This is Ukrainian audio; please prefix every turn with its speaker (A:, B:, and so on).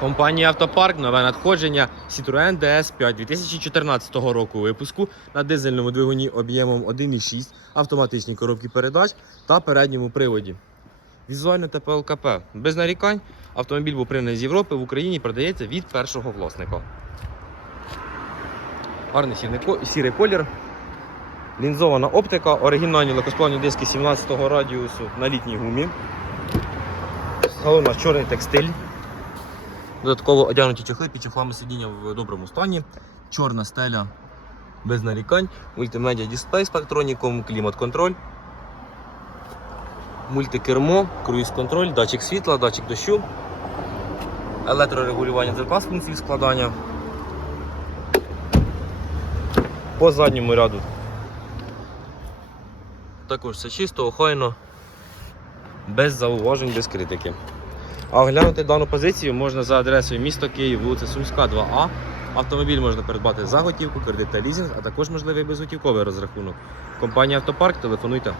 A: Компанія Автопарк нове надходження Citroën DS5 2014 року випуску на дизельному двигуні об'ємом 1,6, автоматичній коробці передач та передньому приводі. Візуально ТПЛКП. Без нарікань автомобіль був пригнаний з Європи в Україні продається від першого власника. Гарний сірий колір. Лінзована оптика, оригінальні легкосплавні диски 17-го радіусу на літній гумі. Салон чорний текстиль. Додатково одягнуті чохли під чохлами сидіння в доброму стані. Чорна стеля без нарікань. Мультимедіа дисплей з патроніком, клімат-контроль. Мультикермо, круїз-контроль, датчик світла, датчик дощу, електрорегулювання дзеркал з функції складання. По задньому ряду. Також все чисто, охайно, без зауважень, без критики. А оглянути дану позицію можна за адресою місто Київ, вулиця Сумська, 2А. Автомобіль можна придбати за готівку, кредит та лізинг, а також можливий безготівковий розрахунок. Компанія Автопарк, телефонуйте.